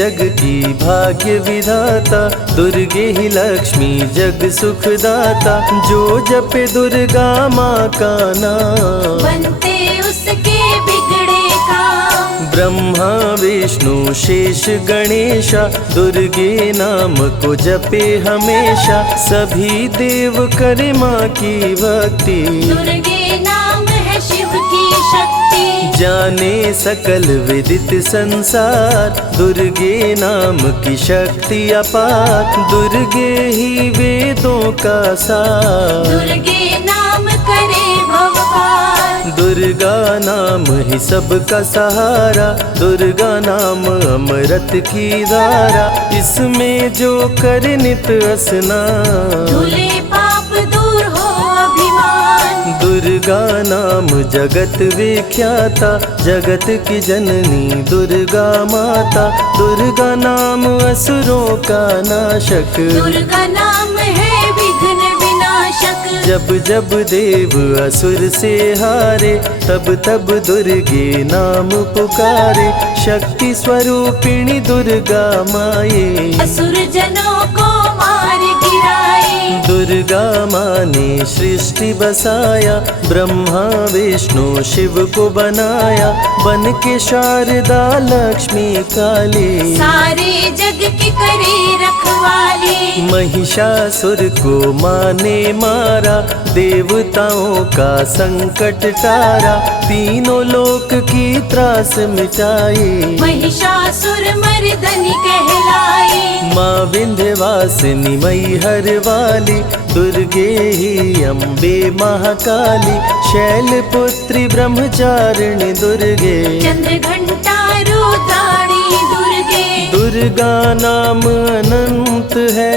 जग की भाग्य विधाता, दुर्गे ही लक्ष्मी जग सुखदाता। जो जपे दुर्गा माँ का नाम, बनते उसके बिगड़े काम। ब्रह्मा विष्णु शेष गणेशा, दुर्गे नाम को जपे हमेशा। सभी देव करे माँ की भक्ति, दुर्गे नाम है शिव की शक्ति। जाने सकल विदित संसार, दुर्गे नाम की शक्ति अपार। दुर्गे ही वेदों का सार, दुर्गे नाम करे भव पार। दुर्गा नाम ही सबका सहारा, दुर्गा नाम अमृत की धारा। इसमें जो करे नित स्नान, धुले पाप दूर हो अभिमान। दुर्गा नाम जगत विख्याता, जगत की जननी दुर्गा माता। दुर्गा नाम असुरों का नाशक, दुर्गा नाम है विघ्न विनाशक। जब जब देव असुर से हारे, तब तब दुर्गे नाम पुकारे। शक्ति स्वरूपिणी दुर्गा माये, असुर जनों को मार गिराए। दुर्गा माँ ने सृष्टि बसाया, ब्रह्मा विष्णु शिव को बनाया। बन के शारदा लक्ष्मी काली, सारे जग की करे रखवाली। महिषासुर को माँ ने मारा, देवताओं का संकट टारा। तीनों लोक की त्रास मिटाई, महिषासुर मर्दनी कहलाई। माँ विंध्यवासिनी मैहर वाली, दुर्गे ही अम्बे महाकाली। शैलपुत्री ब्रह्मचारिणी दुर्गे, चंद्र घंटा रुद्राणी दुर्गे। दुर्गा नाम अनंत है,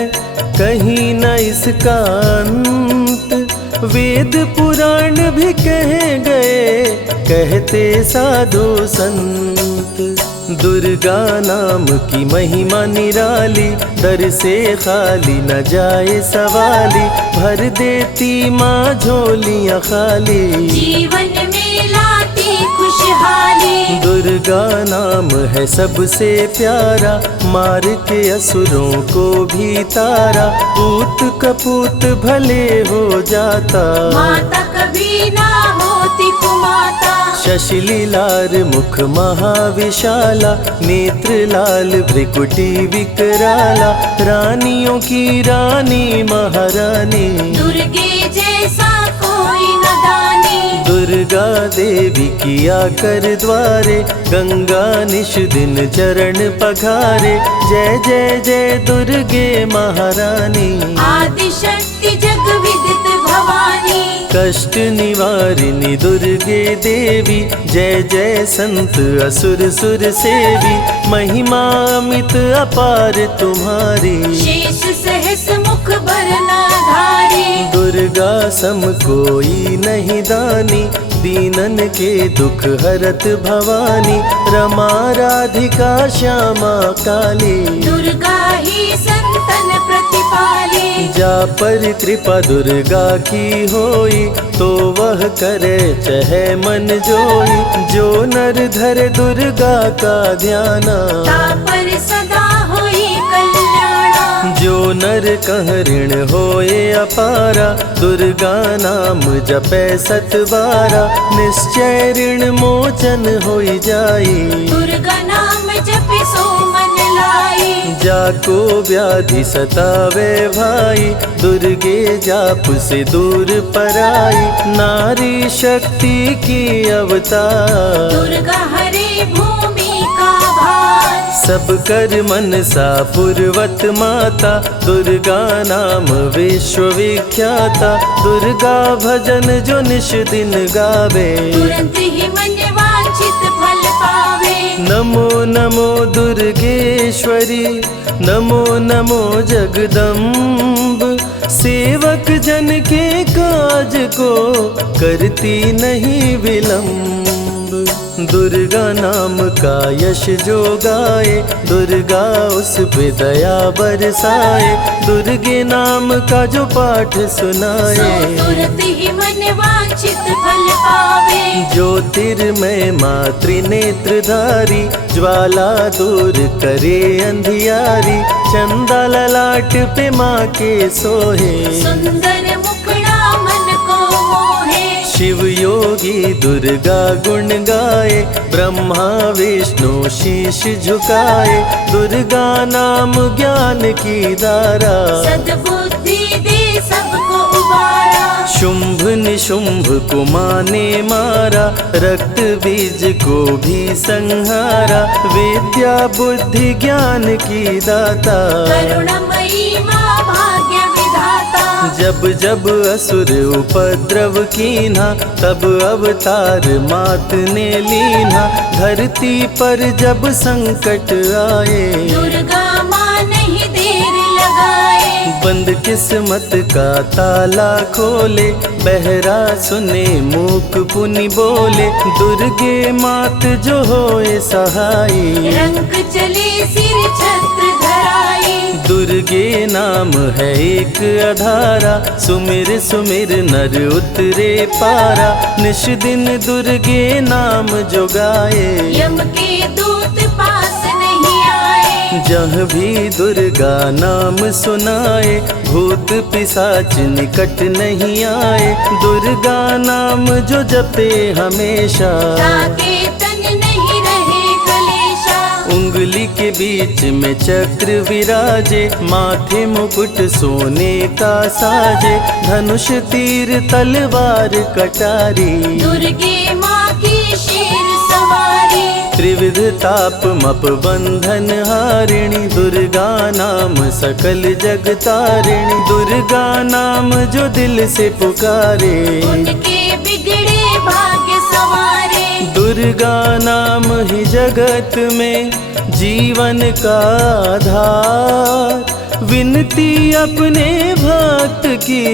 कहीं न इसका अंत। वेद पुराण भी कह गए, कहते साधु संत। दुर्गा नाम की महिमा निराली, दर से खाली न जाए सवाली। भर देती माँ झोलियाँ खाली, जीवन में लाती खुशहाली। दुर्गा नाम है सबसे प्यारा, मार के असुरों को भी तारा। पूत कपूत भले हो जाता, माता कभी ना होती कुमाता। शशिलीलार मुख महाविशाला, नेत्र लाल भ्रिकुटी विकराला। रानियों की रानी महारानी, दुर्गे जैसा कोई न दानी। दुर्गा देवी किया कर द्वारे, गंगा निश दिन चरण पखारे। जय जय जय दुर्गे महारानी, आदि शक्ति जग विदित भवानी। कष्ट निवारिणी दुर्गे देवी, जय जय संत असुर सुर सेवी। महिमा अमित अपार तुम्हारी, शेष सहस मुख बरनाधारी। दुर्गा सम कोई नहीं दानी, दीनन के दुख हरत भवानी। रमा राधिका श्यामा काली, दुर्गा ही संतन प्रतिपाली। जा पर कृपा दुर्गा की होई, तो वह करे चहे मन जोई। जो नर धरे दुर्गा का ध्याना, तापर सदा होई कल्याणा। जो नर कह ऋण होए अपारा, दुर्गा नाम जपे सत बारा। निश्चय ऋण मोचन होई जाई, दुर्गा नाम जपे सो मन लाई। जाको व्याधि सतावे भाई, दुर्गे जाप से दूर पराई। नारी शक्ति की अवतार, दुर्गा हरे भूमि का भार। सब कर मनसा पूर्वत माता, दुर्गा नाम विश्व विख्याता। दुर्गा भजन जो निश दिन गावे, तुरंत ही मन वांछित फल पावे। नमो नमो दुर्गेश्वरी, नमो नमो जगदम्ब। सेवक जन के काज को करती नहीं विलम्ब। दुर्गा नाम का यश जो गाए, दुर्गा उस पे दया बरसाए। दुर्गे नाम का जो पाठ सुनाए, तुरंत ही मन वांछित फल पावे। ज्योतिर्मय मातृ नेत्रधारी, ज्वाला दूर करे अंधियारी। चंदा ललाट पे माँ के सोहे, सुंदर मुखड़ा मन को मोहे। शिव योगी दुर्गा गुण गाए, ब्रह्मा विष्णु शीश झुकाए। दुर्गा नाम ज्ञान की धारा, सद्बुद्धि दे सबको उबारा। शुंभ निशुंभ को माँ ने मारा, रक्त बीज को भी संहारा। विद्या बुद्धि ज्ञान की दाता, करुणमयी माँ भाग्य विधाता। जब जब असुर उपद्रव कीन्हा, तब अवतार मात ने लीन्हा। धरती पर जब संकट आए, दुर्गा माँ नहीं देर लगाए। बंद किस्मत का ताला खोले, बहरा सुने मूक पुनि बोले। दुर्गे मात जो होए सहाई, रंग चले सिर छत्र धराई। दुर्गे नाम है एक अधारा, सुमिर सुमिर नर उतरे पारा। निश दिन दुर्गे नाम जो गाए, यम के दूत पास नहीं आए। जहाँ भी दुर्गा नाम सुनाए, भूत पिशाच निकट नहीं आए। दुर्गा नाम जो जपे हमेशा, ताके तन नहीं रहे कलेशा। उंगली के बीच में चक्र विराजे, माथे मुकुट सोने का साजे। धनुष तीर तलवार कटारी, दुर्गे माँ की शेर सवारी। त्रिविध ताप मप बंधन हारिणी, दुर्गा नाम सकल जग तारिणी। दुर्गा नाम जो दिल से पुकारे, उनके बिगड़े भाग्य सवारे। दुर्गा नाम ही जगत में जीवन का आधार। विनती अपने भक्त की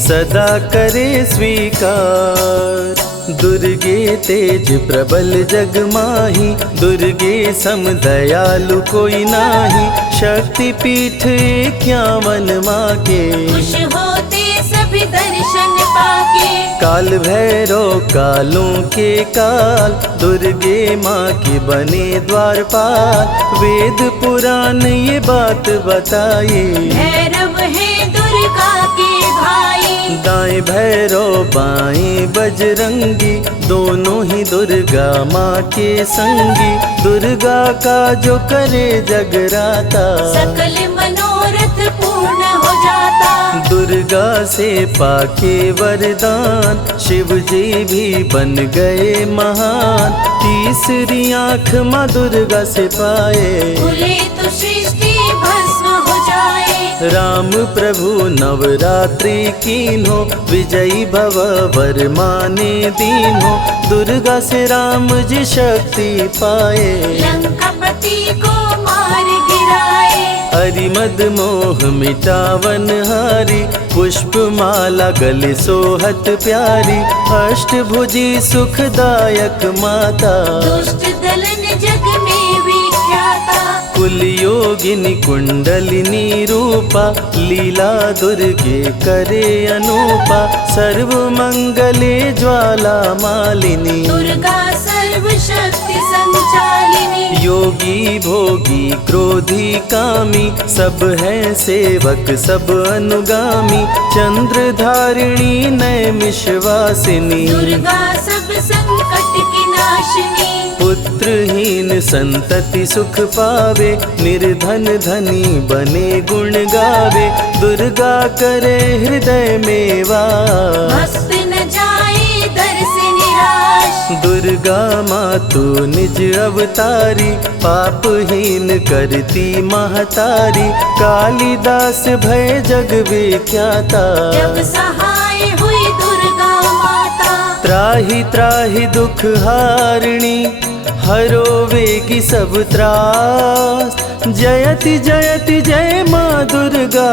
सदा करे स्वीकार। दुर्गे तेज प्रबल जग माही, दुर्गे सम दयालु कोई नाही। शक्ति पीठ 51 माँ के, खुश होते सभी दर्शन पाके। काल भैरव कालों के काल, दुर्गे माँ के बने द्वारपाल। वेद पुराण ये बात बताए, भैरव है दुर्गा के भाई। दाएं भैरव बाएं बजरंगी, दोनों ही दुर्गा माँ के संगी। दुर्गा का जो करे जगराता, सकल मनोरथ पूर्ण हो जाता। दुर्गा से पाके वरदान, शिव जी भी बन गए महान। तीसरी आँख माँ दुर्गा से पाए, खुले तो सृष्टि भस्म हो जाए। राम प्रभु नवरात्रि कीन्हो, विजयी भव वर माने दीन्हो। दुर्गा से राम जी शक्ति पाए, लंकापति को मार गिराए। अरिमद मोह मिटावन हारी, पुष्प माला गले सोहत प्यारी। अष्टभुजी सुखदायक माता, दुष्ट दलन जग में विख्याता। कुल योगिनी कुंडलिनी रूपा, लीला दुर्गे करे अनूपा। सर्व मंगले ज्वाला मालिनी, दुर्गा सर्वशक्ति संचालिनी। योगी भोगी क्रोधी कामी, सब हैं सेवक सब अनुगामी। चंद्र धारिणी नैमिषवासिनी, दुर्गा सब संकट की नाशिनी। पुत्रहीन संतति सुख पावे, निर्धन धनी बने गुण गावे। दुर्गा करे हृदय में वास, भक्त न जाए दर से निराश। दुर्गा माँ तू निज अवतारी, पापहीन करती महतारी। कालिदास भय जग विख्याता, जब सहाय हुई दुर्गा माता। त्राहि त्राहि दुख हारिणी, हरो वेगी सब त्रास। जयति जयति जय माँ दुर्गा,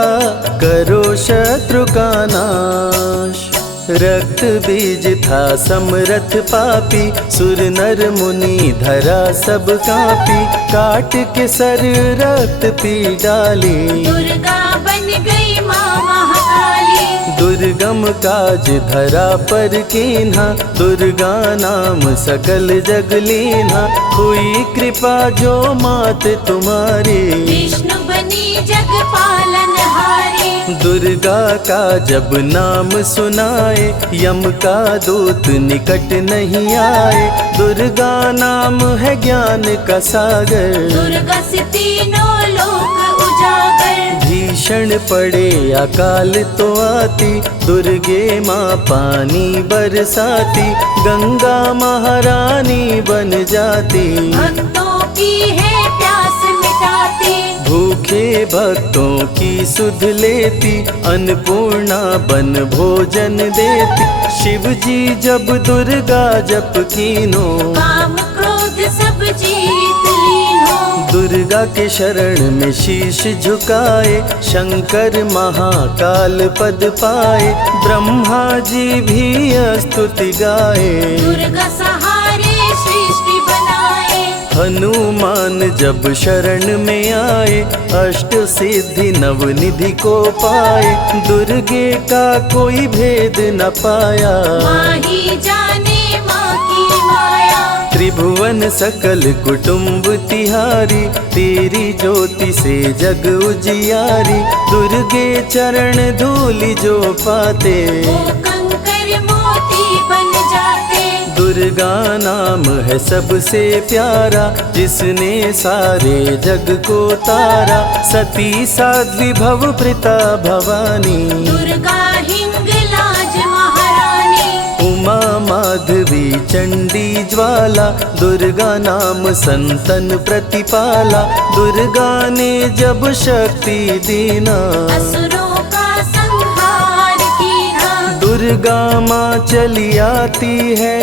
करो शत्रु का नाश। रक्त बीज था समरथ पापी, सुर नर मुनि धरा सब कापी, काट के सर रक्त पी डाली, दुर्गा बन गई माँ महाकाली। दुर्गम काज धरा पर कीन्हा, दुर्गा नाम सकल जग लीन्हा, हुई कृपा जो मात तुम्हारी, विष्णु बनी जग पालन हारी। दुर्गा का जब नाम सुनाए, यम का दूत निकट नहीं आए, दुर्गा नाम है ज्ञान का सागर, दुर्गा से तीनों लोक उजागर। भीषण पड़े अकाल तो आती, दुर्गे माँ पानी बरसाती, गंगा महारानी बन जाती, भक्तों की है प्यास मिटाती, भूखे भक्तों की सुध लेती, अन्नपूर्णा बन भोजन देती, शिव जी जब दुर्गा जप कीनो, काम क्रोध सब जीत लीनो। दुर्गा के शरण में शीश झुकाए, शंकर महाकाल पद पाए, ब्रह्मा जी भी स्तुति गाए, दुर्गा सहारे सृष्टि बनाए। हनुमान जब शरण में आए, अष्ट सिद्धि नवनिधि को पाए, दुर्गे का कोई भेद न पाया, माँ ही जाने माँ की माया। त्रिभुवन सकल कुटुंब तिहारी, तेरी ज्योति से जग उजियारी, दुर्गे चरण धूलि जो पाते, वो कंकर मोती बन जाते। दुर्गा नाम है सबसे प्यारा, जिसने सारे जग को तारा, सती साध्वी भव प्रीता भवानी, दुर्गा हिंगलाज महारानी। उमा माधवी चंडी ज्वाला, दुर्गा नाम संतन प्रतिपाला, दुर्गा ने जब शक्ति दीना, असुरों का संहार कीना। दुर्गा माँ चली आती है,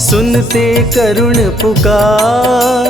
सुनते करुण पुकार,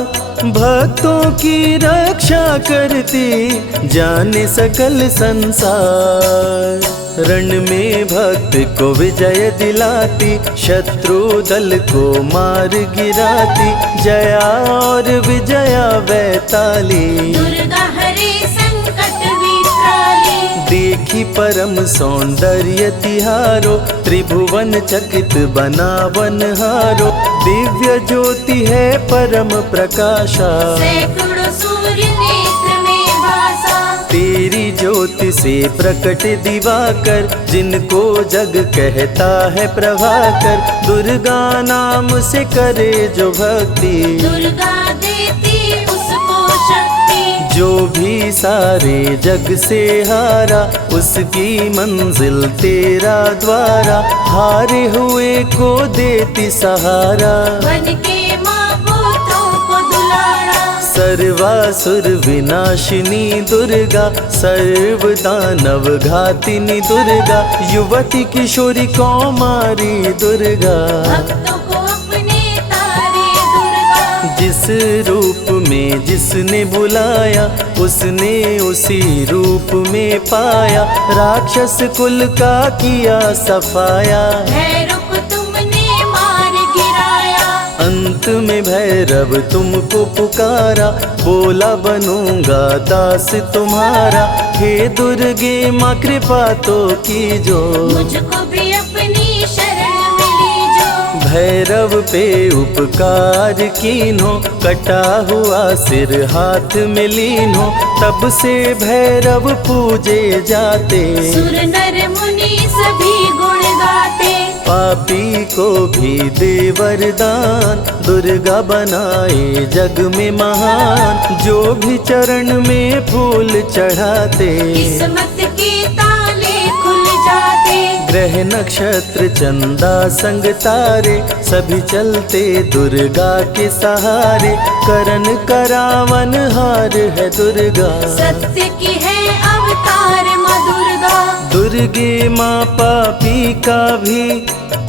भक्तों की रक्षा करती, जाने सकल संसार, रण में भक्त को विजय दिलाती, शत्रु दल को मार गिराती, जया और विजया वैताली, दुर्गा हरे संकट विकराली। देखी परम सौंदर्य तिहारो, त्रिभुवन चकित बनावन हारो, दिव्य ज्योति है परम प्रकाशा, सैकड़ों सूर्य नेत्र में भासा। तेरी ज्योति से प्रकट दिवाकर, जिनको जग कहता है प्रभाकर, दुर्गा नाम से करे जो भक्ति, दुर्गा देती उसको शक्ति। जो भी सारे जग से हारा, उसकी मंजिल तेरा द्वारा, हारे हुए को देती सहारा, बन के माँ पुत्रों को दुलारा। सर्वासुर विनाशिनी दुर्गा, सर्व दानव घातिनी दुर्गा, युवती किशोरी कौमारी दुर्गा, भक्तों को अपने तारे दुर्गा। जिस रूप में जिसने बुलाया, उसने उसी रूप में पाया, राक्षस कुल का किया सफाया, भैरव को तुमने मार गिराया। अंत में भैरव तुमको पुकारा, बोला बनूंगा दास तुम्हारा, हे दुर्गे माँ कृपा तो कीजो, मुझको भी अपनी शरण में लीजो। भैरव पे उपकार कीन्हो, कटा हुआ सिर हाथ में लीन्हो, तब से भैरव पूजे जाते, सुर नर मुनि सभी गुण गाते। पापी को भी दे वरदान, दुर्गा बनाए जग में महान, जो भी चरण में फूल चढ़ाते, किस्मत के ताले खुल जाते। ग्रह नक्षत्र चंदा संग तारे, सभी चलते दुर्गा के सहारे, करन करावन हार है दुर्गा, सत्य की है अवतार माँ दुर्गा। दुर्गे माँ पापी का भी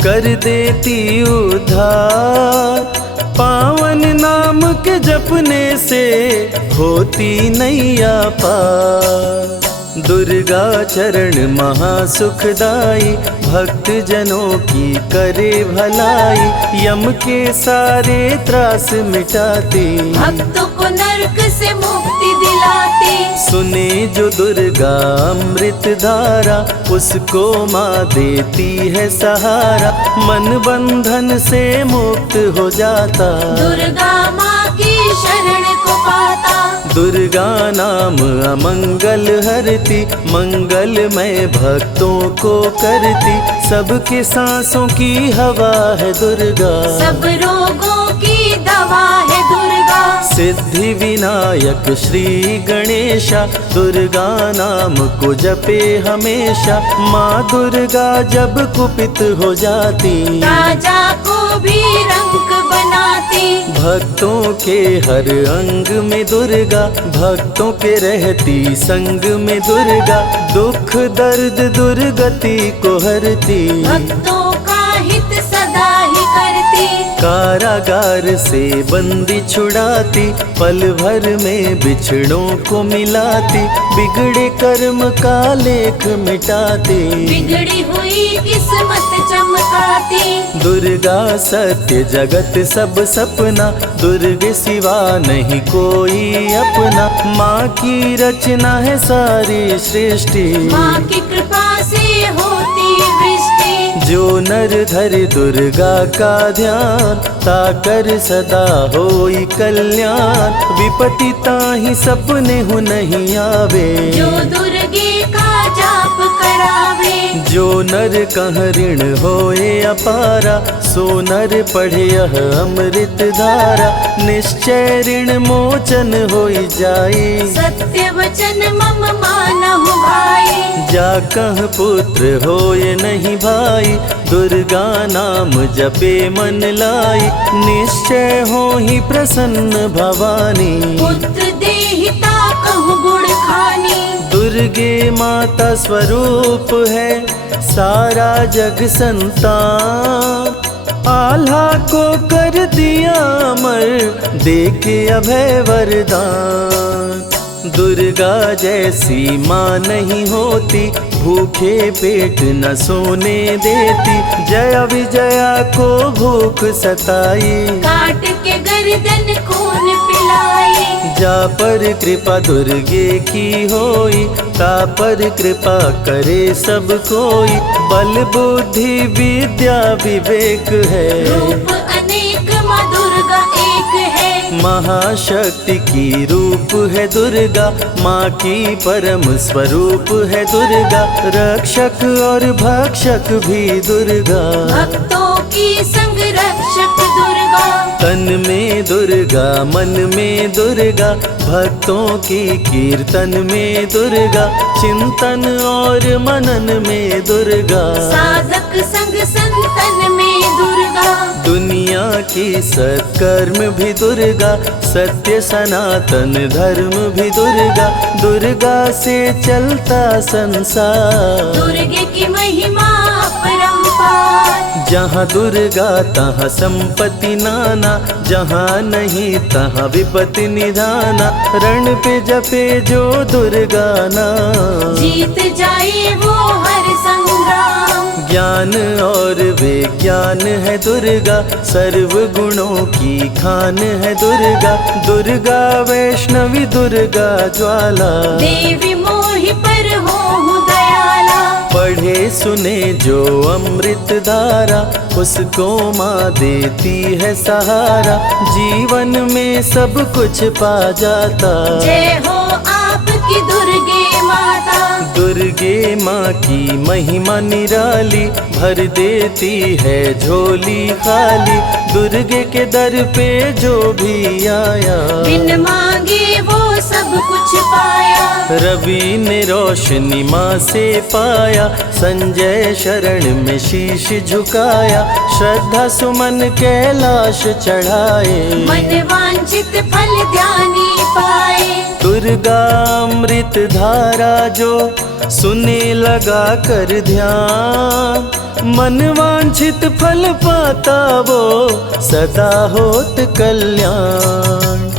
कर देती उद्धार, पावन नाम के जपने से होती नैया पार। दुर्गा चरण महासुखदाई, भक्त जनों की करे भलाई, यम के सारे त्रास मिटाती, भक्तों को नरक से मुक्ति दिलाती। सुने जो दुर्गा अमृत धारा, उसको माँ देती है सहारा, मन बंधन से मुक्त हो जाता, दुर्गा माँ की शरण को पाता। दुर्गा नाम अमंगल हरती, मंगलमय भक्तों को करती, सबके सांसों की हवा है दुर्गा, सब रोगों की दवा है दुर्गा। सिद्धि विनायक श्री गणेशा, दुर्गा नाम को जपे हमेशा, माँ दुर्गा जब कुपित हो जाती, राजा को भी रंक बनाती। भक्तों के हर अंग में दुर्गा, भक्तों के रहती संग में दुर्गा, दुख दर्द दुर्गति को हरती, भक्तों का हित सदा ही करती। कारागार से बंदी छुड़ाती, पल भर में बिछड़ों को मिलाती, बिगड़े कर्म का लेख मिटाती, बिगड़ी हुई किस्मत चमकाती। दुर्गा सत्य जगत सब सपना, दुर्गे सिवा नहीं कोई अपना, माँ की रचना है सारी सृष्टि, माँ की कृपा से होती वृष्टि। जो नर धरे दुर्गा का ध्यान, ताकर सदा होई कल्याण, विपत्ति ताहि सपने हो नहीं आवे, जो दुर्गे का जाप करावे। जो नर कह ऋण होए अपारा, सो नर पढ़े यह अमृत धारा, निश्चय ऋण मोचन होई जाए, सत्य वचन मम मानहु भाई। जा कह पुत्र होए नहीं भाई, दुर्गा नाम जपे मन लाई, निश्चय हो ही प्रसन्न भवानी, पुत्र देहिता कहूँ गुण खानी। दुर्गे माता स्वरूप है सारा जग संतान, आल्हा को कर दिया अमर, देके अभय वरदान, दुर्गा जैसी माँ नहीं होती, भूखे पेट न सोने देती, जया विजया को भूख सताई, काट के गर्दन खून पिलाई। जा पर कृपा दुर्गे की होई, ता पर कृपा करे सब कोई, बल बुद्धि विद्या विवेक है, रूप अनेक माँ दुर्गा एक है। महाशक्ति की रूप है दुर्गा, माँ की परम स्वरूप है दुर्गा, रक्षक और भक्षक भी दुर्गा, भक्तों की संग रक्षक दुर्गा। तन में दुर्गा मन में दुर्गा, भक्तों की कीर्तन में दुर्गा, चिंतन और मनन में दुर्गा, साधक संग संतन में दुर्गा। दुनिया की सत्कर्म भी दुर्गा, सत्य सनातन धर्म भी दुर्गा, दुर्गा से चलता संसार, दुर्गे की महिमा अपरंपार। जहाँ दुर्गा तहाँ संपत्ति नाना, जहाँ नहीं तहाँ विपत्ति निधाना, रण पे जपे जो दुर्गा नाम, जीत जाए वो हर संग्राम। ज्ञान और विज्ञान है दुर्गा, सर्व गुणों की खान है दुर्गा, दुर्गा वैष्णवी दुर्गा ज्वाला, देवी मोहि पर हो दयाला। पढ़े सुने जो अमृत धारा, उसको माँ देती है सहारा, जीवन में सब कुछ पा जाता, जय हो आपकी दुर्गे माता। दुर्गे माँ की महिमा निराली, भर देती है झोली खाली, दुर्गे के दर पे जो भी आया, बिन मांगे वो सब कुछ पाया। रवि ने रोशनी माँ से पाया, संजय शरण में शीश झुकाया, श्रद्धा सुमन कैलाश चढ़ाए, मन वांछित फल ध्यानी पाए। दुर्गा अमृत धारा जो सुने लगा कर ध्यान, मन वांछित फल पाता वो सदा होत कल्याण।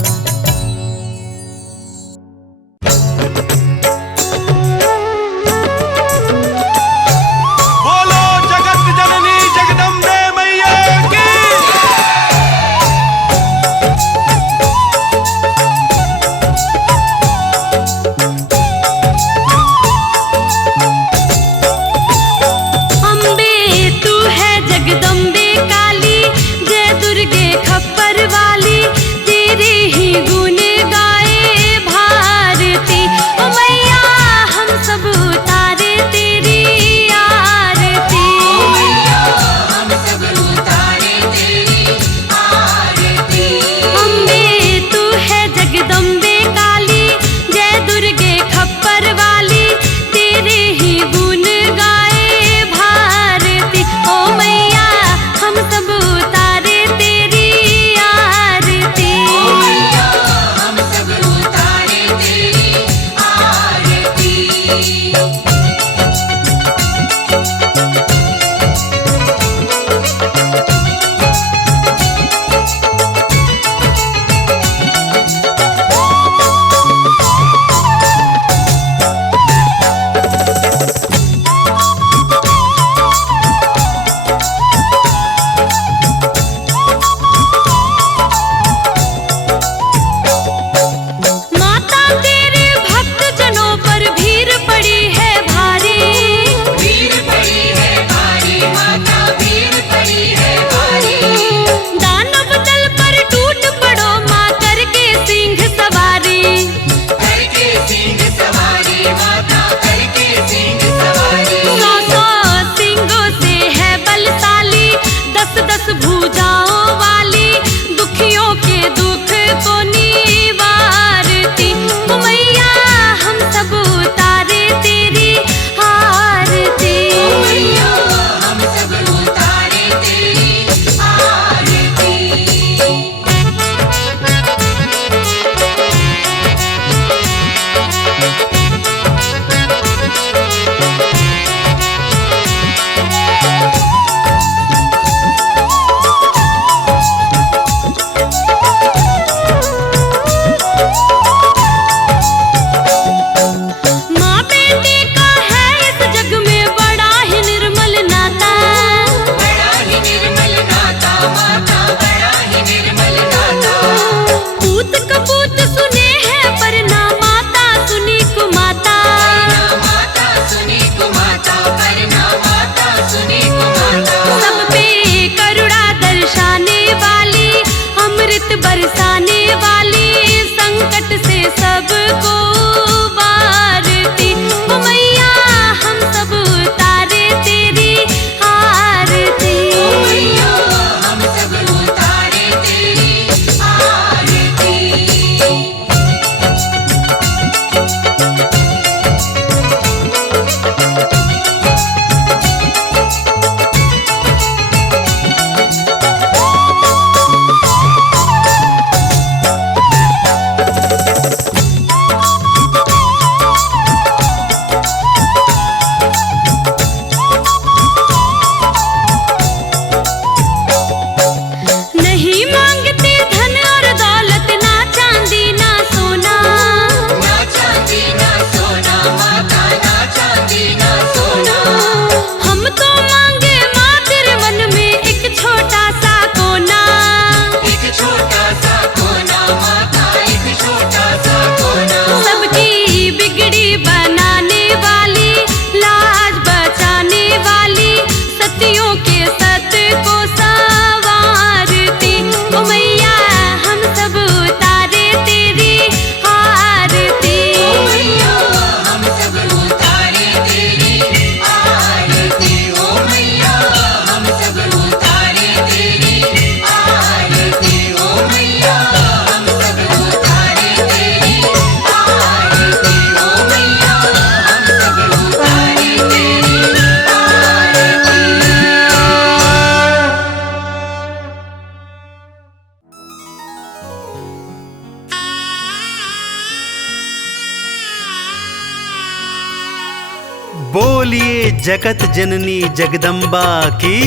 बोलिए जगत जननी जगदम्बा की।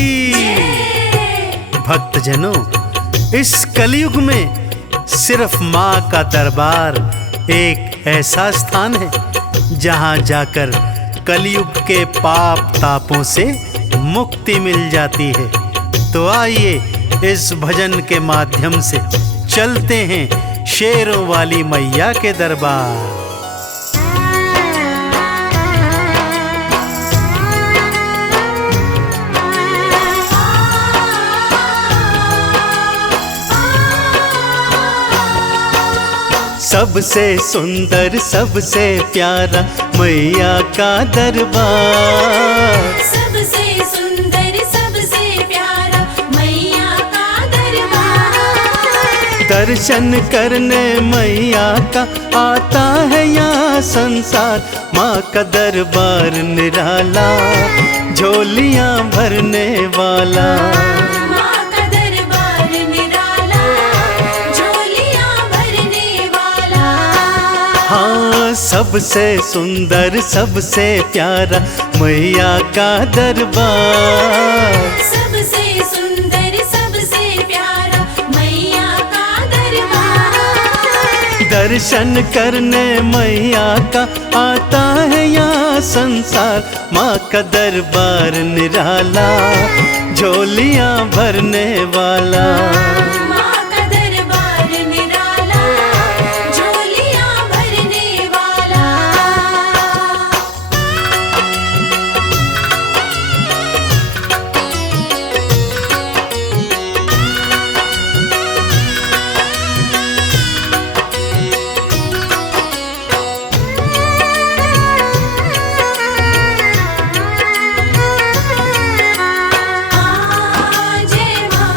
भक्तजनों, इस कलयुग में सिर्फ माँ का दरबार एक ऐसा स्थान है जहाँ जाकर कलयुग के पाप तापों से मुक्ति मिल जाती है। तो आइए इस भजन के माध्यम से चलते हैं शेरों वाली मैया के दरबार। सबसे सुंदर सबसे प्यारा मैया का दरबार, सबसे सुंदर सबसे प्यारा मैया का दरबार। दर्शन करने मैया का आता है यहाँ संसार। माँ का दरबार निराला, झोलियाँ भरने वाला। सबसे सुंदर सबसे प्यारा मैया का दरबार। सबसे सुंदर सबसे प्यारा मैया का दरबार। दर्शन करने मैया का आता है यहाँ संसार। माँ का दरबार निराला झोलियाँ भरने वाला। माँ का दरबार निराला झोलियाँ भरने वाला। जय माँ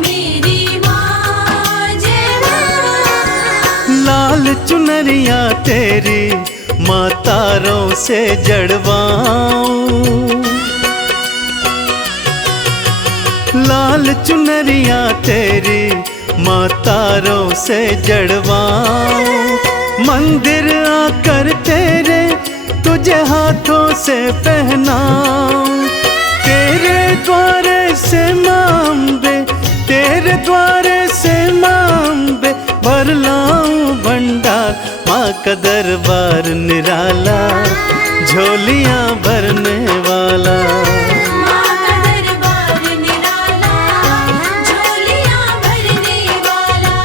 मेरी माँ जय माँ। लाल चुनरिया तेरी माँ तारों से जड़वाऊं। लाल चुनरिया तेरी माँ तारों से जड़वाऊं। मंदिर आकर तेरे तुझे हाथों से पहनाऊं। तेरे द्वारे से माँ अम्बे, तेरे द्वारे से माँ अम्बे भर लाऊं भंडार। माँ का दरबार निराला झोलियाँ भरने वाला। माँ का दरबार निराला झोलियाँ भरने वाला।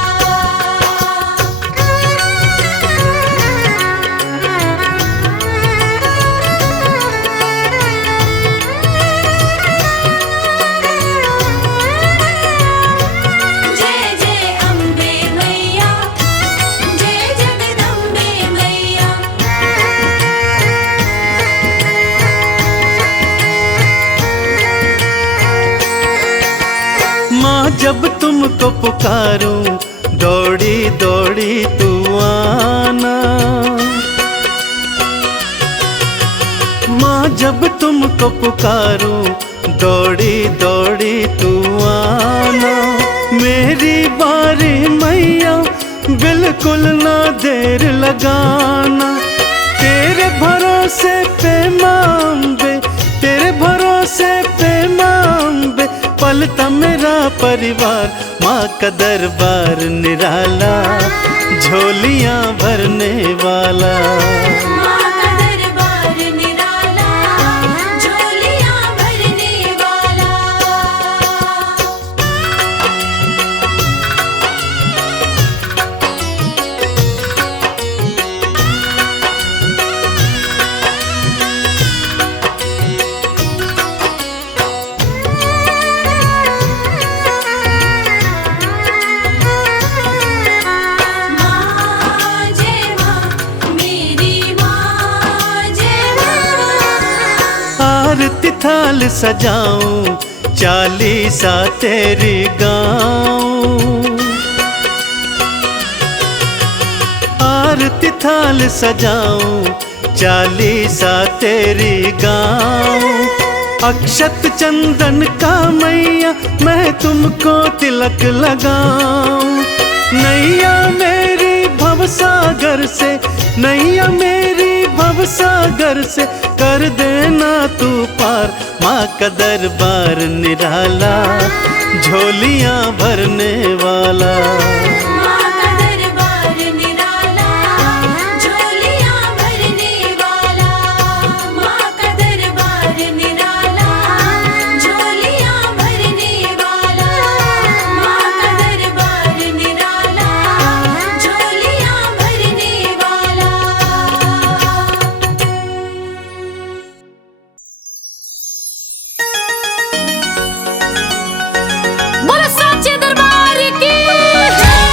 जय जय अम्बे मैया जय जगदम्बे मैया। माँ जब तुमको पुकारूं दौड़ी दौड़ी तू आना। माँ जब तुमको पुकारूं दौड़ी दौड़ी तू आना। मेरी बारी मैया बिल्कुल ना देर लगाना। तेरे भरोसे पे माँ अम्बे, तेरे भरोसे पे माँ अम्बे पलता मेरा परिवार। माँ का दरबार निराला झोलियाँ भरने वाला। माँ का दरबार निराला झोलियाँ भरने वाला। माँ जय माँ मेरी माँ जय माँ। आरती थाल सजाऊं चालीसा तेरी गाऊं। आरती थाल सजाऊं चालीसा तेरी गाऊं। अक्षत चंदन का मैया मैं तुमको तिलक लगाऊं। नैया मेरी भवसागर से, नैया मेरी भवसागर से कर देना तू पार। माँ का दरबार निराला झोलियाँ भरने वाला। माँ का दरबार निराला झोलियाँ भरने वाला। माँ का दरबार निराला झोलियाँ भरने वाला। माँ का दरबार निराला झोलियाँ भरने वाला। बोलो साचे दरबार की जय।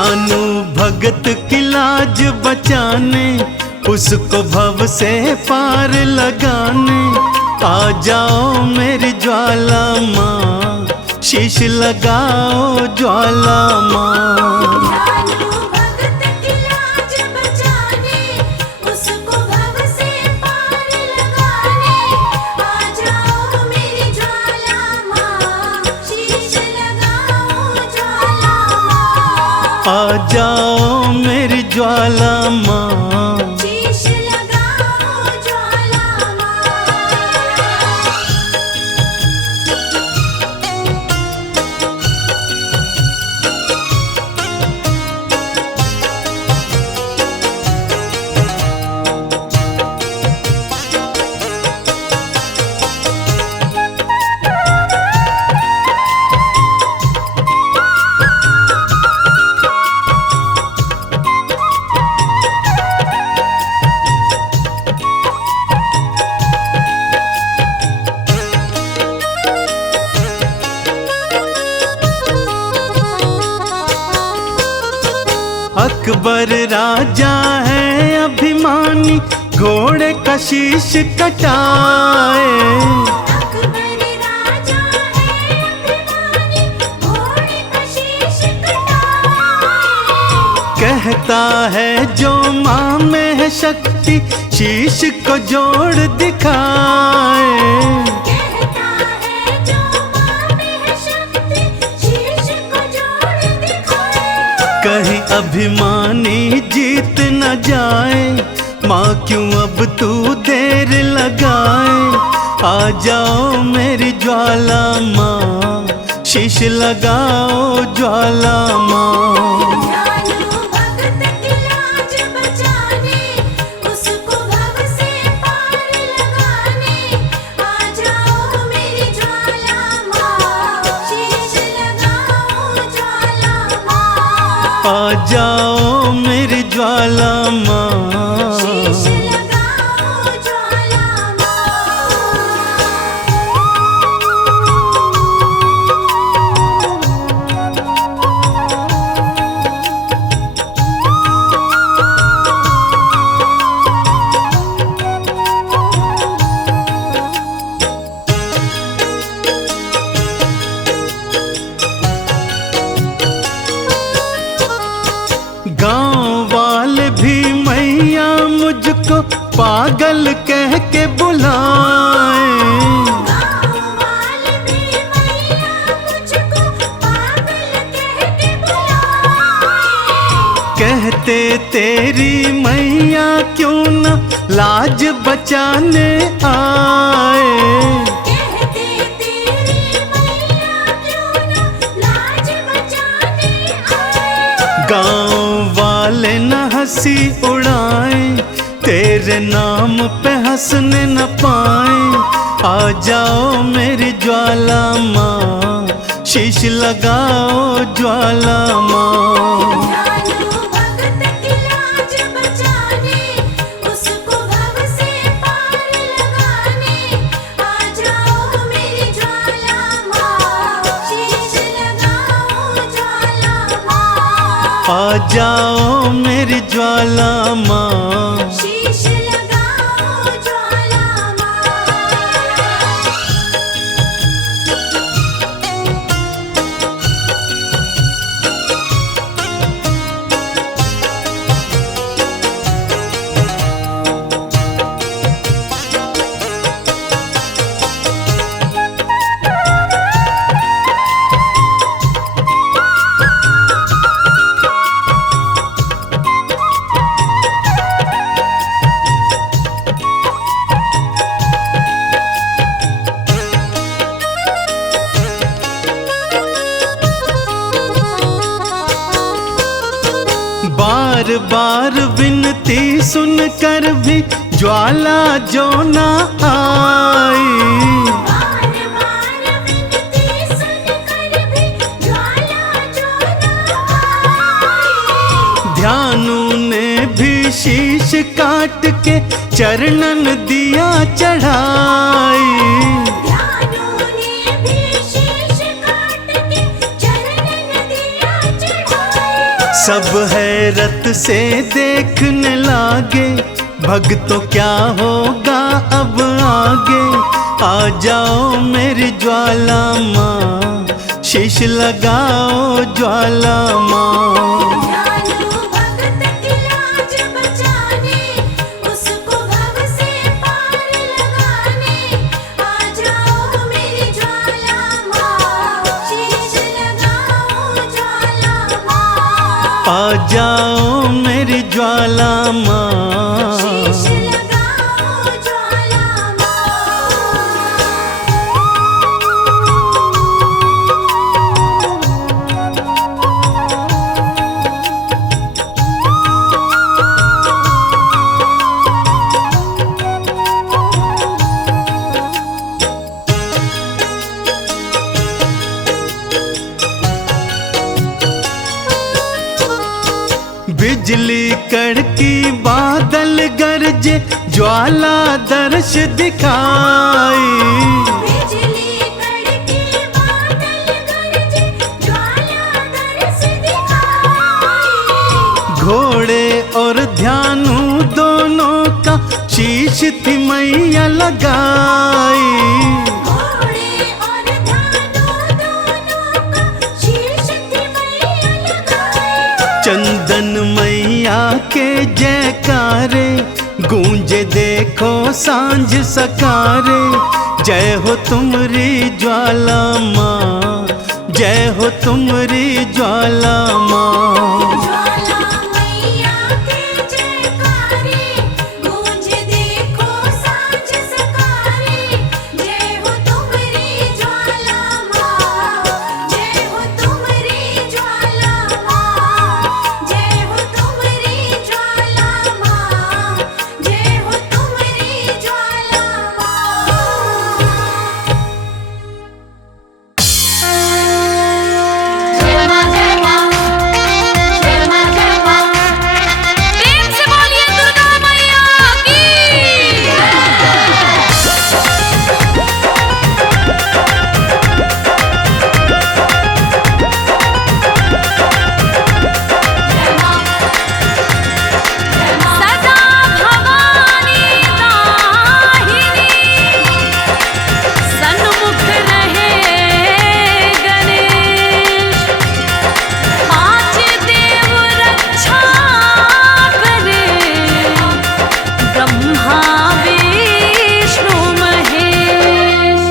ध्यानु भगत की लाज बचाने, उसको भव से पार लगाने। आ जाओ मेरी ज्वाला माँ, शीश लगाओ ज्वाला माँ। ध्यानु भगत की लाज बचाने, उसको भव से पार लगाने। आ जाओ मेरी ज्वाला माँ, शीश लगाओ ज्वाला माँ। आ जाओ मेरी ज्वाला माँ, शीश लगाओ ज्वाला माँ। अकबर राजा है अभिमानी, घोड़े का शीश कटाए। अकबर राजा है अभिमानी, घोड़े का शीश कटाए। कहता है जो माँ में है शक्ति, शीश को जोड़ दिखाए। कहता है जो माँ में है शक्ति, शीश को जोड़ दिखाए। कहीं अभिमानी जीत न जाए, माँ क्यों अब तू देर लगाए। आ जाओ मेरी ज्वाला माँ, शीश लगाओ ज्वाला माँ। ध्यानु भगत की लाज बचाने, उसको भव से पार लगाने। आ जाओ मेरी ज्वाला माँ, शीश लगाओ ज्वाला माँ। आ जाओ मेरी ज्वाला माँ, शीश लगाओ ज्वाला माँ। गांव वाले भी मैया मुझको पागल कह के बुलाए। गाँव वाले भी मैया मुझको पागल कह के बुलाए। कहते तेरी मैया क्यों न लाज बचाने आए। कहते तेरी मैया क्यों न लाज बचाने आए। गांव वाले न हंसी उड़ाए, तेरे नाम पे हंसने न पाए। आ जाओ मेरी ज्वाला माँ, शीश लगाओ ज्वाला माँ। ध्यानु भगत की लाज बचाने, उसको भव से पार लगाने। आ जाओ मेरी ज्वाला माँ, शीश लगाओ ज्वाला माँ। आ जाओ मेरी ज्वाला माँ, शीश लगाओ ज्वाला माँ। बार बार विनती सुनकर भी ज्वाला जो न आई। बार बार विनती सुनकर भी ज्वाला जो न आई। ध्यानु ने भी शीश काट के चरणन दिया चढ़ाई। ध्यानु ने भी शीश काट के चरणन दिया चढ़ाई। सब हैरत से देखने लागे, भक्तों क्या होगा अब आगे। आ जाओ मेरी ज्वाला माँ, शीश लगाओ ज्वाला माँ। जानो भगत की लाज बचाने, उसको भव से पार लगाने। आ जाओ मेरी ज्वाला माँ, शीश लगाओ ज्वाला माँ। आ जाओ मेरी ज्वाला माँ। शीश लगाओ ज्वाला बिजली कड़की बादल गरजे, ज्वाला दर्श दिखाई। बिजली कड़की बादल गरजे, ज्वाला दर्श दिखाई। घोड़े और ध्यानु दोनों का शीश थी मैया लगाई। घोड़े और ध्यानु दोनों का शीश थी मैया लगाई। चंदन मैया के जयकारे गूंजे देखो सांझ सकारे। जय हो तुमरी ज्वाला माँ, जय हो तुमरी ज्वाला माँ। ज्वाला मैया के जयकारे, गूंजे देखो सांझ सकारे। जय हो तुमरी ज्वाला माँ, जय हो तुमरी ज्वाला माँ। जय हो तुमरी ज्वाला माँ, जय हो तुमरी ज्वाला प्रेम से बोलिए दुर्गा मैया की। सदा भवानी दाहिनी, सन्मुख रहे गणेश। पांच देव रक्षा करे, ब्रह्मा विष्णु महेश।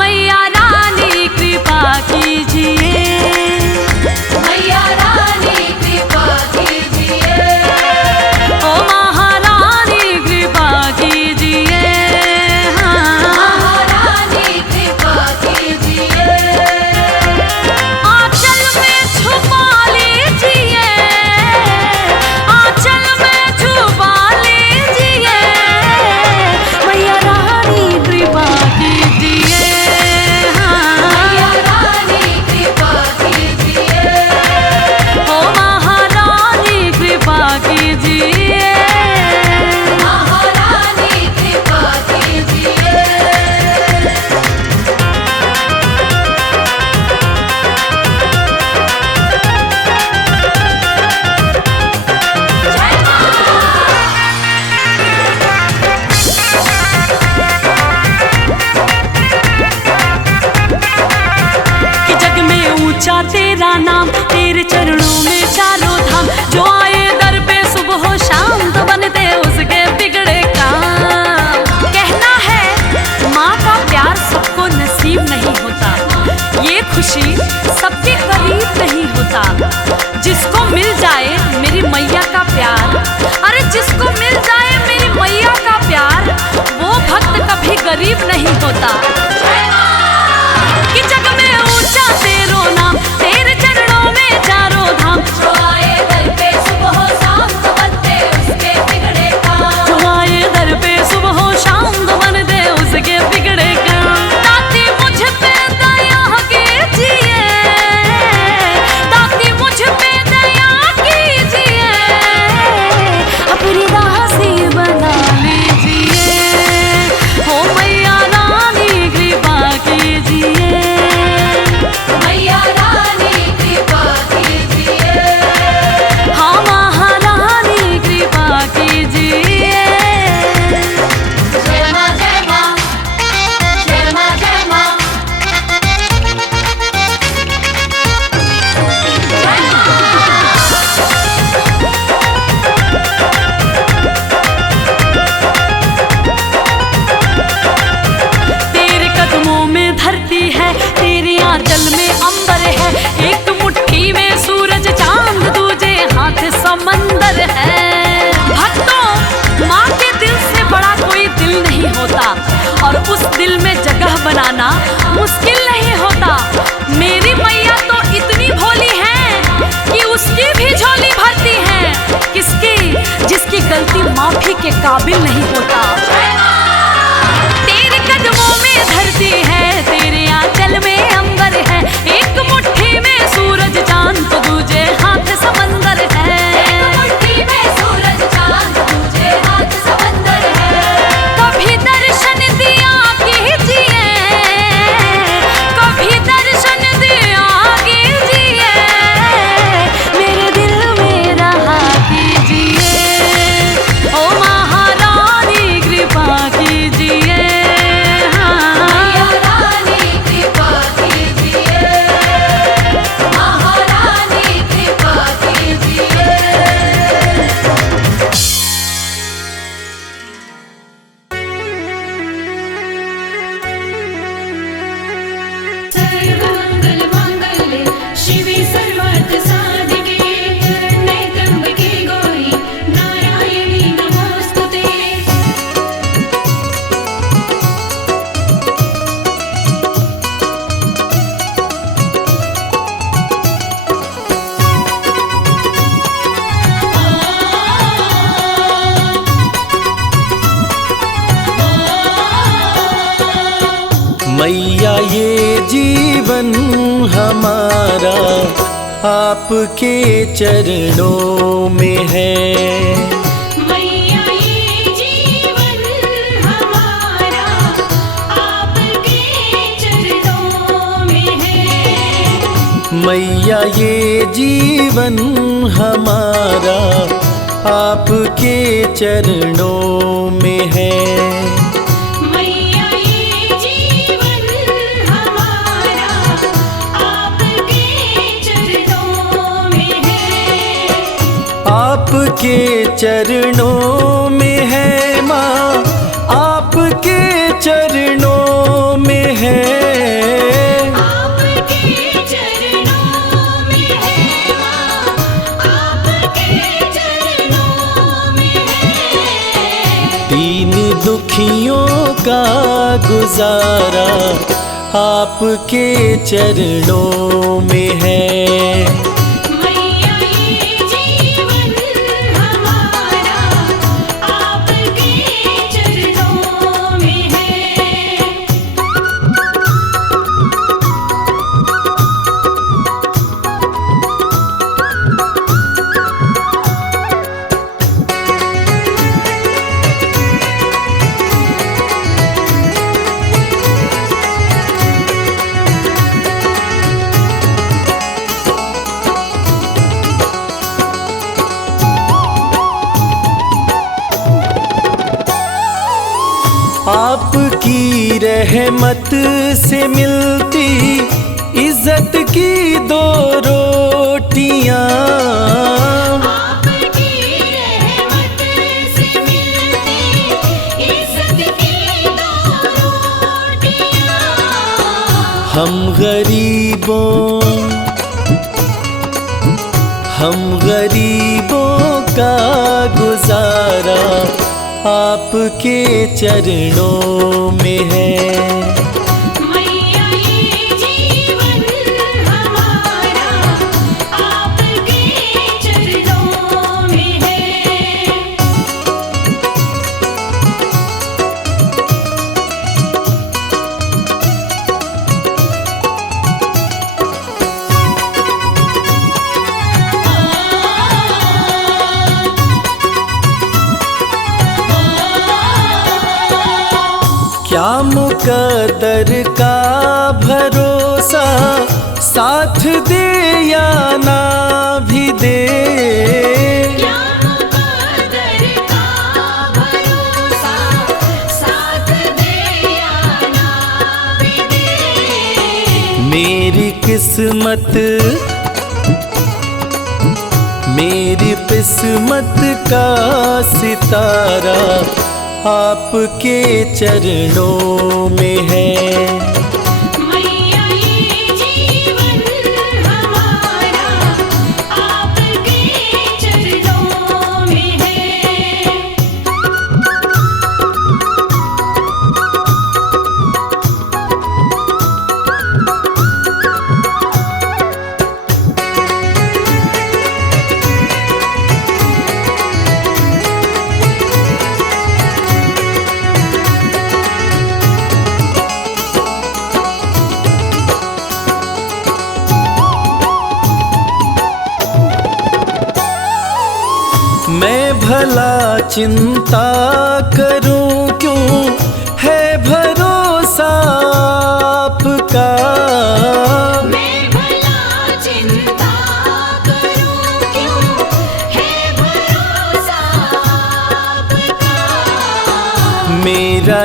मैया रानी कृपा कीजिए, मैया रानी कृपा कीजिए। ओ महारानी कृपा कीजिए, महारानी कृपा कीजिए। आंचल में छुपा लीजिए, आंचल में छुपा लीजिए। मैया रानी कृपा कीजिए, मैया रानी कृपा कीजिए। ओ महारानी कृपा कीजिए, महारानी कृपा कीजिए। कि जग में ऊंचा तेरा नाम, तेरे चरणों में चारों धाम। जो आए दर पे सुबह हो शाम, तो बनते उसके बिगड़े काम। कहना है माँ का प्यार सबको नसीब नहीं होता, ये खुशी सबके करीब नहीं होता। जिसको मिल जाए मेरी मैया का प्यार, अरे जिसको मिल जाए मेरी मैया का प्यार, वो भक्त कभी गरीब नहीं होता। कि जग में ऊंचा तेरो नाम, तेरे चरणों में चारों धाम। जो आए दर पे सुबह हो शाम, तो बनते उसके बिगड़े काम। जो आए दर पे सुबह हो शाम, तो बनते उसके बिगड़े काम। दाती मुझ पे दया कीजिए, दाती मुझ पे दया कीजिए। अपनी दासी बना लीजिए, हो मैया रानी। काबिल नहीं होता। तेरे कदमों में धरती है, तेरे आंचल में अंबर है, एक मुट्ठी में सूरज चांद तो दूजे हाथ समंदर है। एक मुट्ठी में सूरज चांद दूजे हाथ समंदर है। कभी दर्शन दिया कीजिए, कभी दर्शन दिया कीजिए, मेरे दिल में रहा कीजिए। ओ महारानी कृपा कीजिए, महारानी कृपा कीजिए, महारानी कृपा कीजिए। सर्वमंगल मांगल्ये शिवे सर्वार्थ साधिके त्र्यंबके गौरी नारायणी नमोस्तुते। मैया ये जीवन हमारा आपके चरणों में है। मैया ये जीवन हमारा आपके चरणों में है। मैया ये जीवन हमारा आपके चरणों में है। मैया ये जीवन हमारा आपके चरणों में है। आपके चरणों में है माँ, आपके चरणों में है। आपके चरणों में है माँ, आपके चरणों में है। दीन दुखियों का गुजारा आपके चरणों में है। मैया ये जीवन हमारा आपके चरणों में है। आपकी रहमत से मिलती इज्जत की दो रोटियां। आपकी रहमत से मिलती इज्जत की दो रोटियां। हम गरीबों का गुजारा आपके चरणों में है। मैया ये जीवन हमारा आपके चरणों में है। क्या मुकद्दर का भरोसा साथ दे या ना भी दे। क्या मुकद्दर का भरोसा साथ दे या ना भी दे। मेरी किस्मत का सितारा आपके चरणों में है। मैया ये जीवन हमारा आपके चरणों में है। भला चिंता करूं क्यों, है भरोसा आपका। मैं भला चिंता करूं क्यों, है भरोसा आपका। मेरा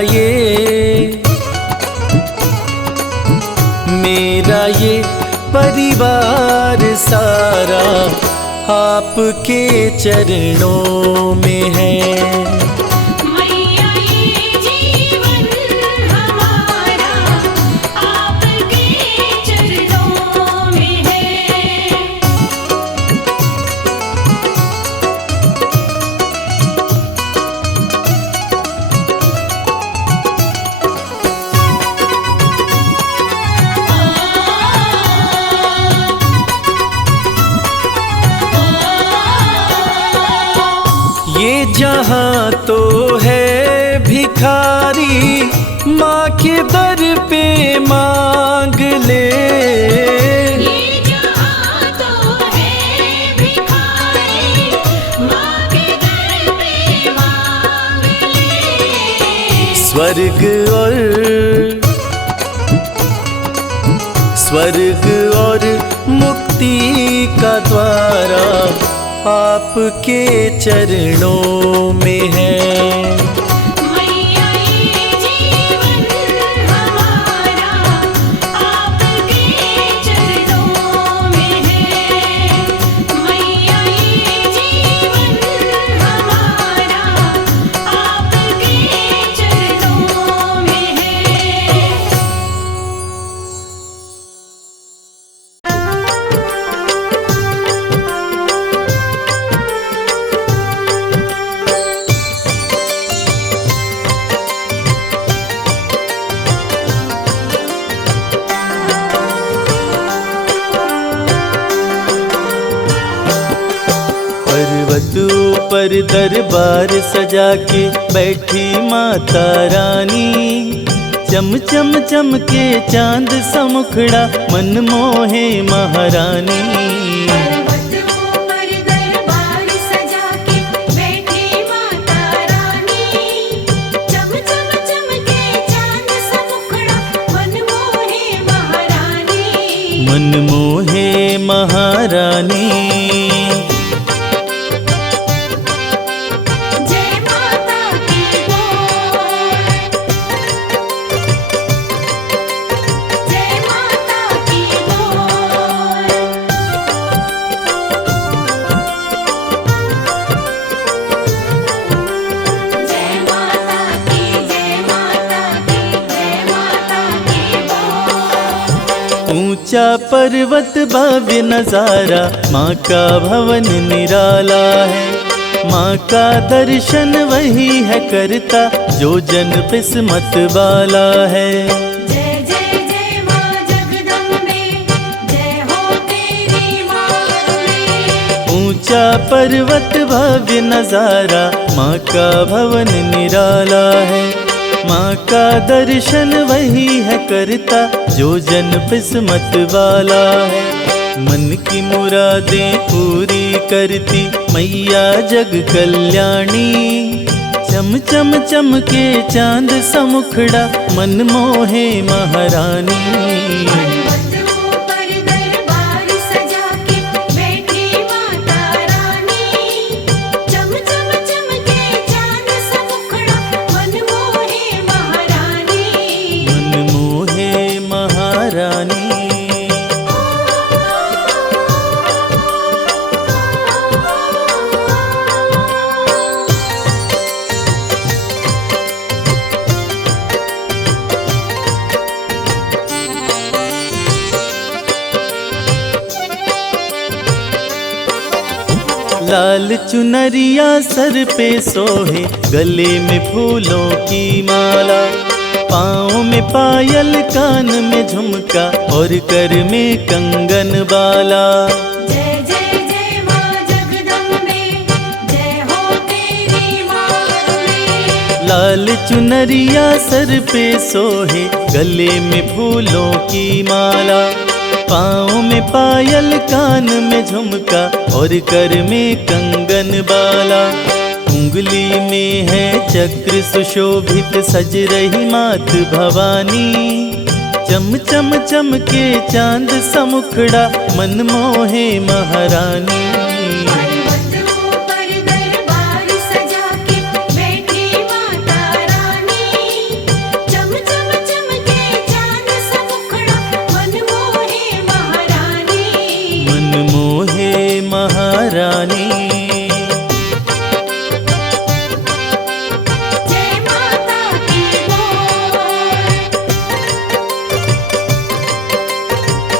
ये परिवार सारा आपके चरणों में है। मैया ये जीवन हमारा आपके चरणों में है। ये जहाँ तो है भिखारी, माँ के दर पे मांग ले। ये जहाँ तो है भिखारी, माँ के दर पे मांग ले। स्वर्ग और मुक्ति का द्वारा आपके चरणों में है। मैया ये जीवन हमारा आपके चरणों में है। मैया ये जीवन हमारा आपके चरणों में है। पर्वत ऊपर दरबार सजा के बैठी माता रानी, चम चम चमके चांद सा मुखड़ा मन मोहे महारानी। पर्वत ऊपर दरबार सजा के बैठी माता रानी, चम चम चमके चांद सा मुखड़ा मन मोहे महारानी। मन मोहे महारानी। जय माता की बोल, जय माता की बोल। जय माता की, जय माता की, जय माता की बोल। ऊंचा पर्वत भव्य नजारा, माँ का भवन निराला है। माँ का दर्शन वही है करता जो जन किस्मत वाला है। जय जय जय माँ जगदम्बे, जय हो तेरी माँ। ऊंचा पर्वत भव्य नजारा, माँ का भवन निराला है। माँ का दर्शन वही है करता जो जन किस्मत वाला है। मन की मुरादें पूरी करती मैया जग कल्याणी, चम चम चमके चांद सा मुखड़ा मन मोहे महारानी। पर्वत ऊपर दरबार सजा के बैठी माता रानी, चम चम चमके चांद सा मुखड़ा मन मोहे महारानी। मन मोहे महारानी। लाल चुनरिया सर पे सोहे, गले में फूलों की माला, पाँव में पायल, कान में झुमका और कर में कंगन बाला। जय जय जय माँ जगदम्बे, जय हो तेरी माँ। लाल चुनरिया सर पे सोहे, गले में फूलों की माला, पाँव में पायल, कान में झुमका और कर में कंगन बाला। उंगली में है चक्र सुशोभित सज रही मात भवानी। चम चम चमके चांद समुखड़ा मन मोहे महारानी। पर्वत ऊपर दरबार सजा के बैठी माता रानी। चम चम चमके चांद सा मुखड़ा मन मोहे महारानी। मन मोहे महारानी। जय माता की बोल,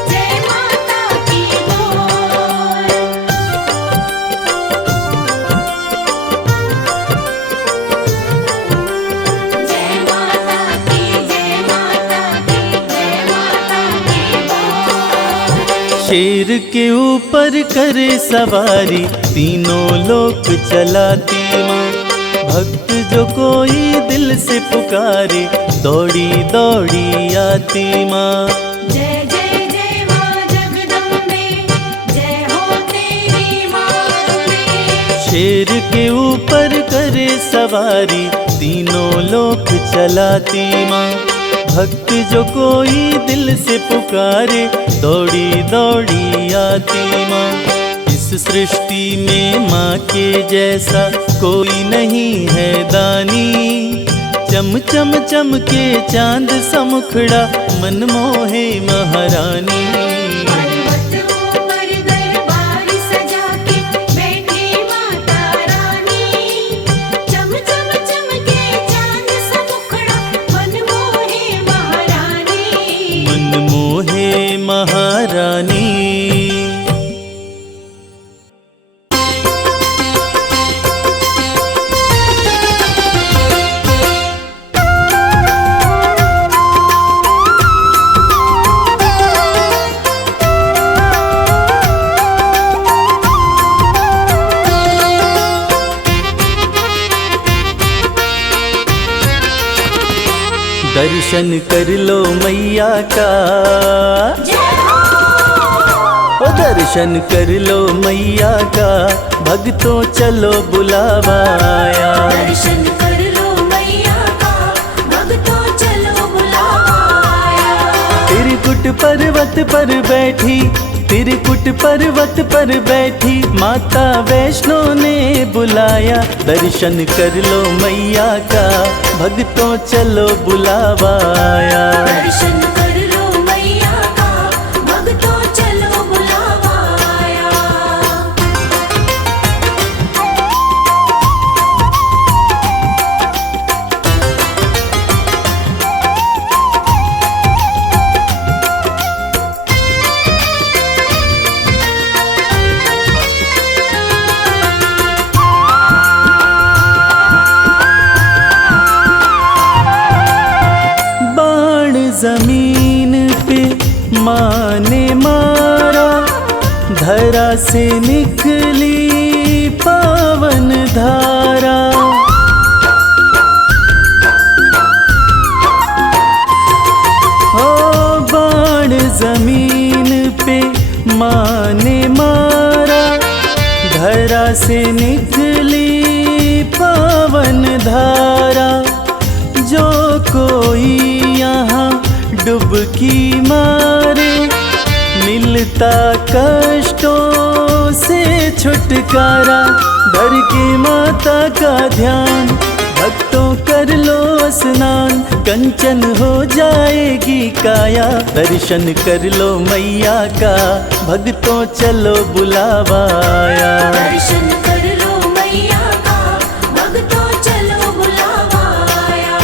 जय माता की बोल। जय माता की, जय माता की, जय माता की बोल। शेर के ऊपर करे सवारी तीनों लोक चलाती माँ। भक्त जो कोई दिल से पुकारे दौड़ी दौड़ी आती माँ। जय जय जय माँ जगदम्बे, जय हो तेरी माँ। शेर के ऊपर करे सवारी तीनों लोक चलाती माँ। भक्त जो कोई दिल से पुकारे दौड़ी दौड़ी आती माँ। इस सृष्टि में माँ के जैसा कोई नहीं है दानी। चम चम चमके चांद समुखड़ा मन मोहे महारानी। पर्वत ऊपर दरबार सजा के बैठी माता रानी। चम चम चमके चांद सा मुखड़ा मन मोहे महारानी। मन मोहे महारानी। दर्शन कर लो मैया का, ओ दर्शन कर लो मैया का, भक्तों चलो बुलावा आया। दर्शन कर लो मैया का, भक्तों चलो बुलावा आया। त्रिकुट पर्वत पर बैठी, त्रिकुट पर्वत पर बैठी माता वैष्णो ने बुलाया। दर्शन कर लो मैया का, भक्तों चलो बुलावा आया। दर्शन कर लो मैया का, भक्तों चलो बुलावा आया। जमीन पे माँ ने मारा, धरा से निकली पावन धारा। ओ बाण जमीन पे माँ ने मारा, धरा से निकली पावन धारा। जो कोई यहाँ डुबकी मारे, मिलता कष्टों से छुटकारा। धर के माता का ध्यान, भक्तों कर लो स्नान, कंचन हो जाएगी काया। दर्शन कर लो मैया का, भक्तों चलो बुलावा आया। दर्शन कर लो मैया का, भक्तों चलो बुलावा आया।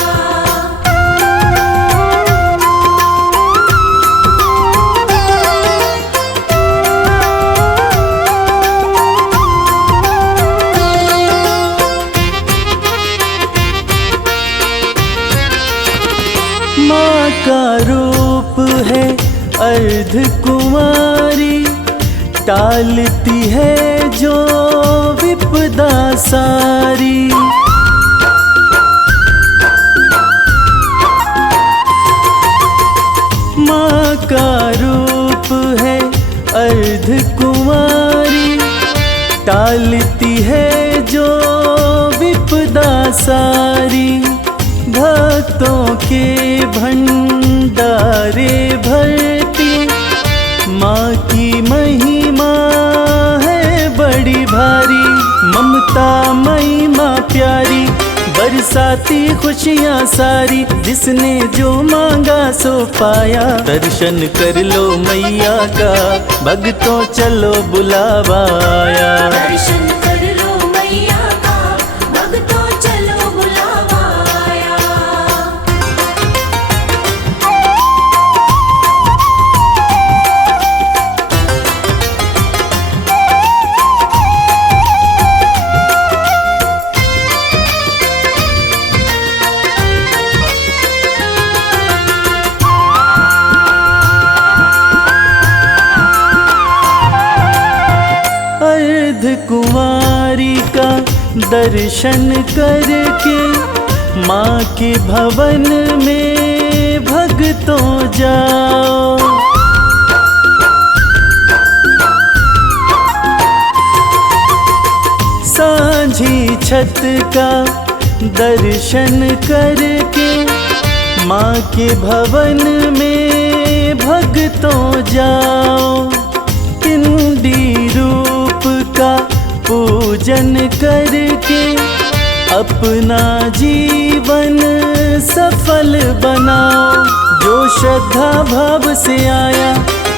माँ का रूप है अर्ध कुमारी, टालती है जो विपदा सारी। माँ का रूप है अर्ध कुमारी, टालती है जो विपदा ममता सारी, भक्तों के भंडारे भरती। माँ की महिमा है बड़ी भारी, ममता मई माँ प्यारी, बरसाती खुशियाँ सारी। जिसने जो मांगा सो पाया, दर्शन कर लो मैया का, भक्तों चलो बुलावा आया। दर्शन कर लो मैया का, भक्तों चलो बुलावा आया। अर्ध कुंवारी का दर्शन करके, माँ के भवन में भक्तों जाओ। सांझी छत का दर्शन करके, माँ के भवन में भक्तों जाओ। पिंडी रूप का पूजन करके, अपना जीवन सफल बनाओ। जो श्रद्धा भाव से आया,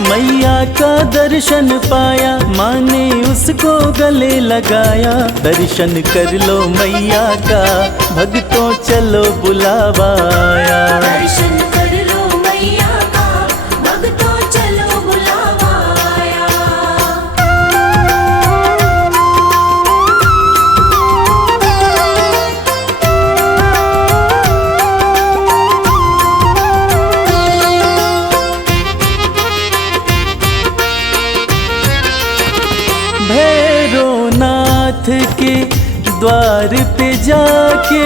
मैया का दर्शन पाया, माँ ने उसको गले लगाया। दर्शन कर लो मैया का, भक्तों चलो बुलावा आया। दर्शन कर लो मैया का, भक्तों चलो बुलावा आया। भैरवनाथ के द्वार पे जाके,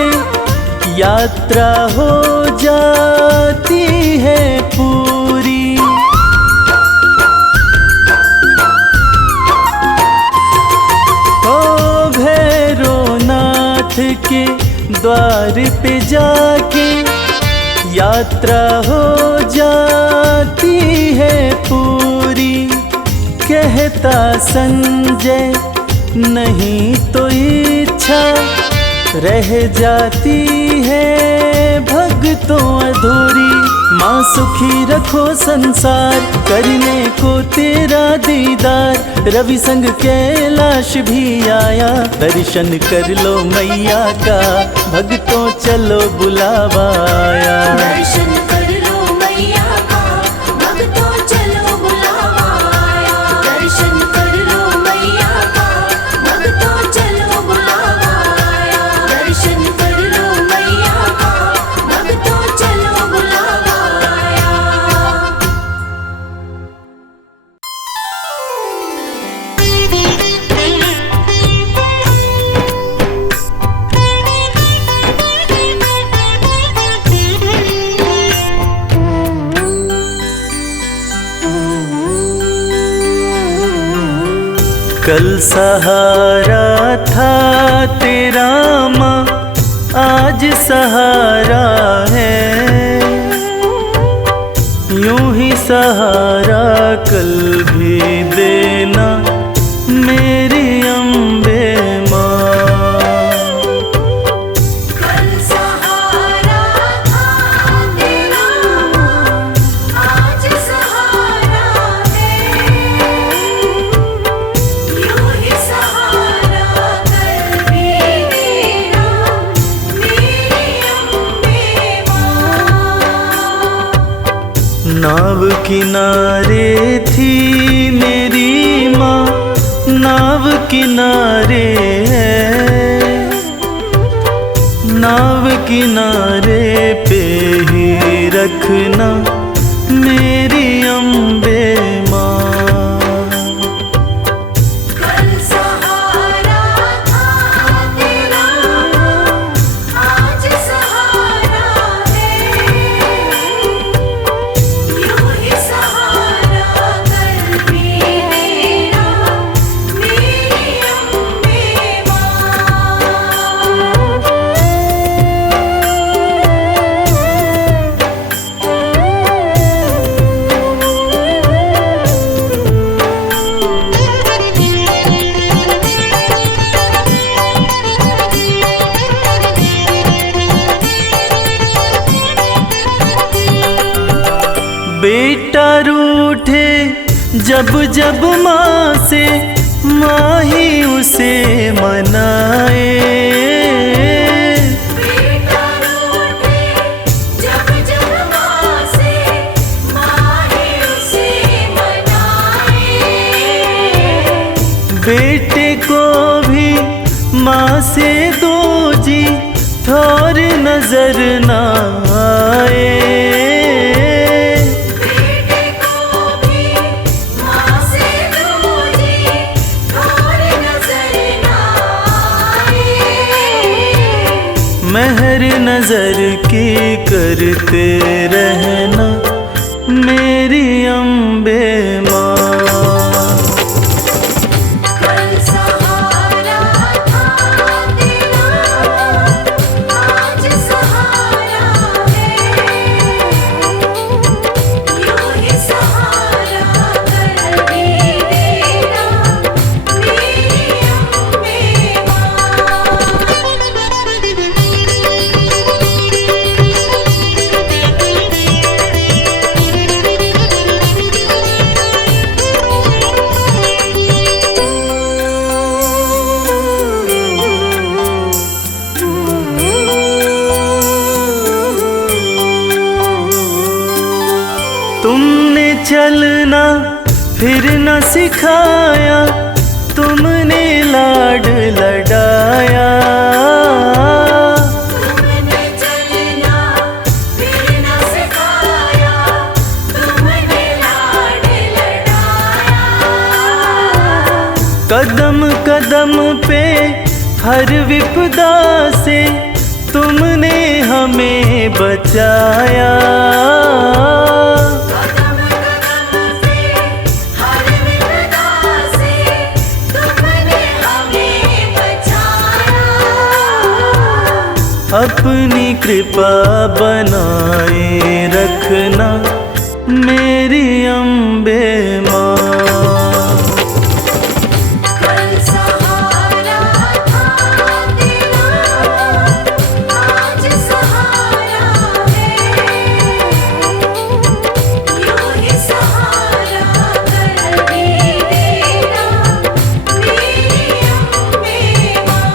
यात्रा हो जाती है पूरी। ओ भैरवनाथ के द्वार पे जाके, यात्रा हो जाती है पूरी। कहता संजय नहीं तो इच्छा रह जाती है भक्तों अधूरी। माँ सुखी रखो संसार, करने को तेरा दीदार। रवि संग कैलाश भी आया, दर्शन कर लो मैया का, भक्तों चलो बुलावा आया। दर्शन कर लो मैया का, भक्तों चलो बुलावा आया। दर्शन कर लो मैया का, भक्तों चलो बुलावा आया। दर्शन कर लो मैया का, भक्तों चलो बुलावा आया। कल सहारा था तेरा माँ, आज सहारा है। यूं ही सहारा कल भी देना मेरी अम्बे माँ। कल सहारा था तेरा माँ, आज सहारा है। यूं ही सहारा कल भी देना मेरी अम्बे माँ। नाव किनारे थी मेरी माँ, नाव किनारे है। नाव किनारे पे ही रखना मेरी अम्बे माँ। कल सहारा था तेरा माँ, आज सहारा है। यूं ही सहारा कल भी देना मेरी अम्बे माँ। बेटा रूठे जब जब माँ से, माँ ही उसे मनाए। बेटा रूठे जब जब माँ से, माँ ही उसे मनाए। बेटे को भी माँ से दो जी, थोर नजर ना आए। बेटे को भी माँ से दो जी, थोर नजर ना आए। मेहर नजर की करते रहना मेरी अम्बे माँ। कल सहारा था तेरा, आज सहारा है। यूं ही सहारा कर भी देना मेरी अम्बे माँ। तुमने चलना फिर न सिखाया, तुमने लाड लडाया। तुमने चलना फिर न सिखाया, तुमने लाड लड़ाया। कदम कदम पे हर विपदा से तुमने हमें बचाया। कदम कदम पे हर विपदा से तुमने हमें बचाया। अपनी कृपा बनाए रखना मेरी अम्बे माँ। कल सहारा था तेरा, आज सहारा है। यूं ही सहारा कर भी देना मेरी अम्बे माँ।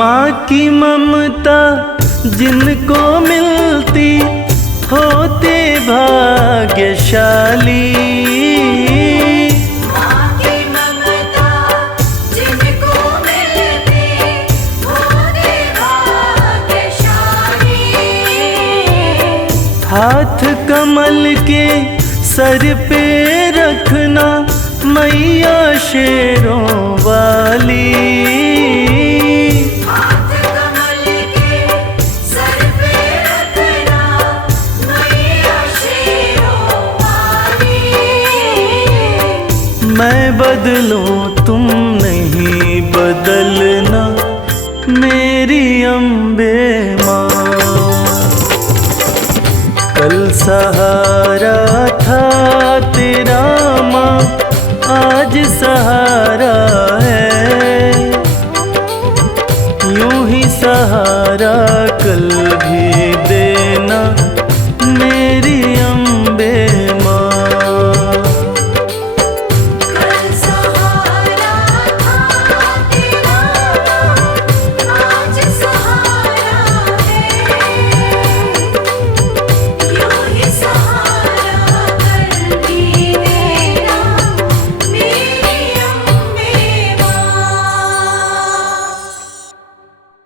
माँ की ममता जिनको मिलती होते भाग्यशाली। माँ की ममता जिनको मिलती होते भाग्यशाली। हाथ कमल के सर पे रखना मैया शेरों वाली। हाथ कमल के सर पे रखना मैया शेरों वाली। मैं बदलूं तुम नहीं बदलना मेरी अम्बे माँ। कल सहारा था तेरा माँ, आज सहारा है। यूं ही सहारा कल भी देना